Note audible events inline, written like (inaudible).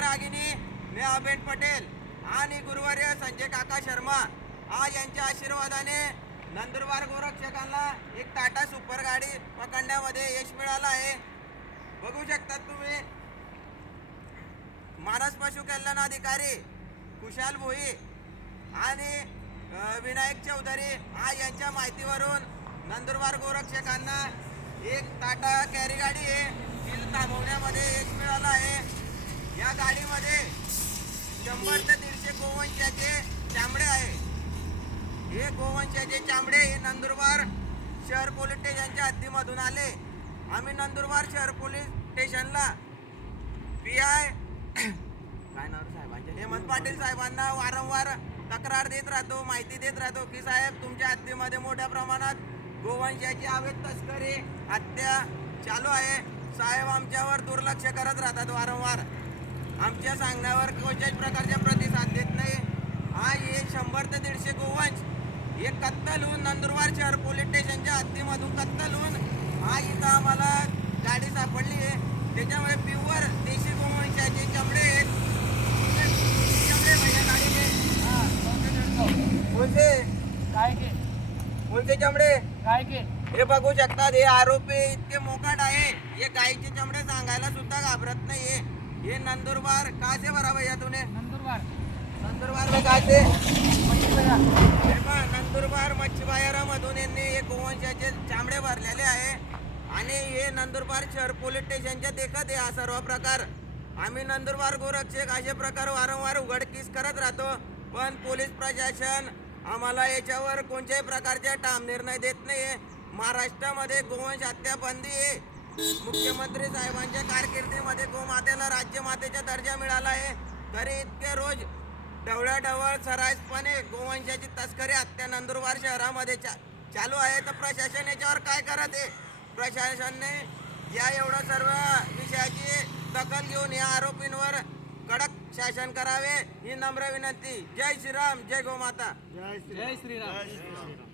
Ragini foundation Nehaben Patel आणि गुरुवार्य संजय काका शर्मा. आज यांच्या आशीर्वादाने नंदुरबार गोरक्षकांना एक टाटा सुपर गाडी पकडण्यामध्ये यश मिळालं आहे. बघू शकतात तुम्ही मानस पशु कल्याण अधिकारी कुशाल भोई आणि विनायक चौधरी हा यांच्या माहितीवरून नंदुरबार गोरक्षकांना एक टाटा कॅरी गाडी आहे थांबवण्यामध्ये यश मिळालं गाडीमध्ये शंभर ते दीडशे गोवंशाचे चामडे आहे. हे गोवंशाचे चामडे हे नंदुरबार शहर पोलीस स्टेशनच्या हद्दीमधून आले. आम्ही नंदुरबार शहर पोलीस स्टेशनला पी आय (coughs) काय नाव साहेबांचे? हेमंत पाटील साहेबांना वारंवार तक्रार देत राहतो माहिती देत राहतो की साहेब तुमच्या हद्दीमध्ये मोठ्या प्रमाणात गोवंशाची अवैध तस्करी हत्या चालू आहे. साहेब आमच्यावर दुर्लक्ष करत राहतात वारंवार. आमच्या सांगण्यावर कोणत्याच प्रकारचा प्रतिसाद देत नाही. हा हे शंभर ते दीडशे गोवंश. हे कत्तल होऊन नंदुरबार शहर पोलीस स्टेशनच्या हद्दीमधून कत्तल होऊन हा इथं आम्हाला गाडी सापडली आहे. त्याच्यामुळे प्युअर देशी गोवंशाचे चमडे आहेत. चमडे गाडीचे कोणते? काय के कोणते चमडे? काय के हे बघू शकतात हे आरोपी इतके मोकाट आहे. हे गाईचे चमडे सांगायला सुद्धा घाबरत नाहीये. हे नंदुरबार का से भरा भैया तूने? नंदुरबार। नंदुरबार में का से? नंदुरबार मच्छी बाजारामधून यांनी हे गोवंशाचे चामडे भरलेले आहे. आणि हे नंदुरबार शहर पोलीस स्टेशनच्या देखत आहे हा सर्व प्रकार. आम्ही नंदुरबार गोरक्षक असे प्रकार वारंवार उघडकीस करत राहतो. पण पोलीस प्रशासन आम्हाला याच्यावर कोणत्याही प्रकारचे ठाम निर्णय देत नाहीये. महाराष्ट्रामध्ये गोवंश हत्या बंदी आहे. मुख्यमंत्री साहेबांच्या कारकिर्दीमध्ये मातेला राज्यमातेचा दर्जा मिळाला आहे. तरी इतके रोज ढवळाढवळ सरासपणे गोवंशाची तस्करी हत्या नंदुरबार शहरामध्ये चा चालू आहे. तर प्रशासन याच्यावर काय करत आहे? प्रशासनने या एवढं सर्व विषयाची दखल घेऊन या आरोपींवर कडक शासन करावे ही नम्र विनंती. जय श्रीराम जय गोमाता. जय श्रीराम.